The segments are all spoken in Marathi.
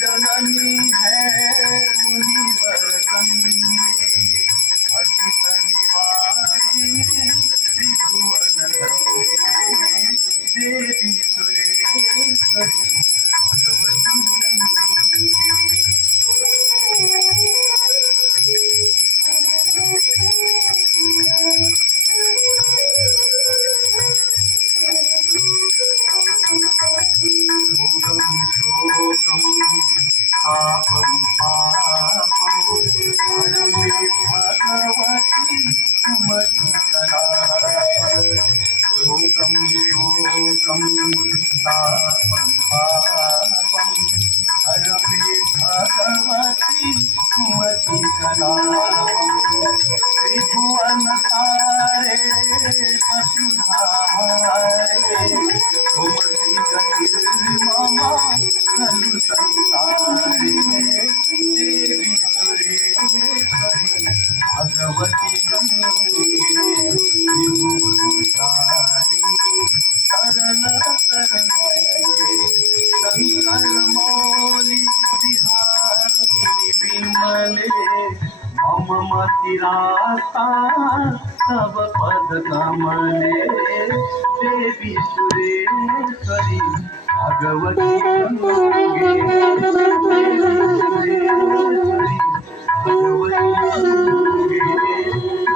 जननी है मुनिवर कन्ये अति शनिवारी त्रिभुवन धन्ये देवी सुरेश्वरी भगवती पापम पापम हरमे भगवती कुमति कलापम शोकम शोकम तापम पापम हरमे भगवती कुमति कलापम त्रिभुवन तारे पशुधारे कुमति गतिर्ममा खलु संसारे देवी सुरेश्वरी भगवती गंगे विभुतारी सरल तरंगे शंकर मौली बिहारी विमले मम मति रास्ता सब पद कमले देवी सुरेश्वरी भगवती गंगे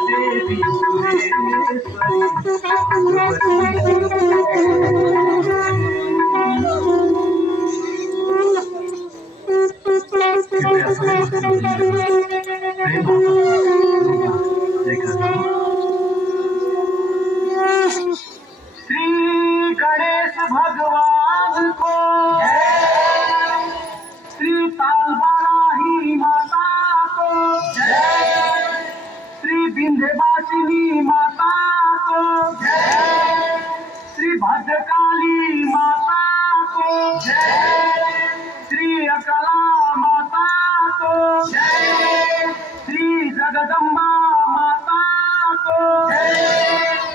देवी सुरेश्वरी श्री गणेश भगवान को श्री तालबाराही माता को श्री विंध्यवासिनी माता को श्री भद्रकाली माता को श्री अकला माता को श्री जगदम्बा माता को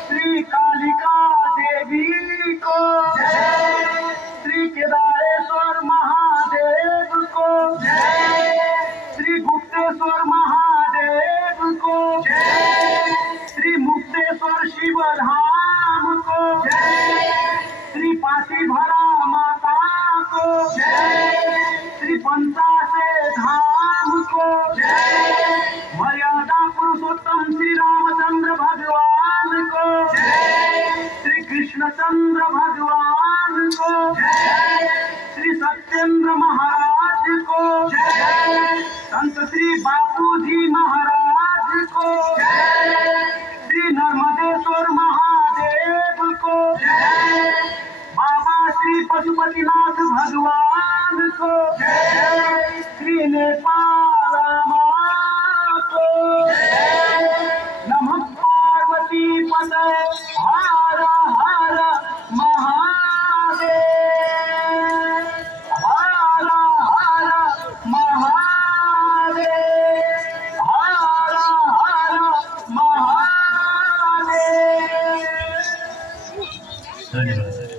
श्री कालिका देवी को श्री केदारेश्वर महादेव को श्री गुप्तेश्वर महादेव को श्री मुक्तेश्वर शिव धाम को श्री पासीभरा माता को श्री पंचासे धाम को मर्यादा पुरुषोत्तम श्री रामचंद्र भगवान को श्री कृष्णचंद्र भगवान को श्री सत्येंद्र महाराज को संत श्री बापूजी महाराज को श्री नर्मदेश्वर महादेव को बाबा श्री पशुपतिनाथ भगवान को श्री नेपाल माँ को नमः पार्वती पते हर हर महादेव हर हर महादेव हर हर महादेव। धन्यवाद।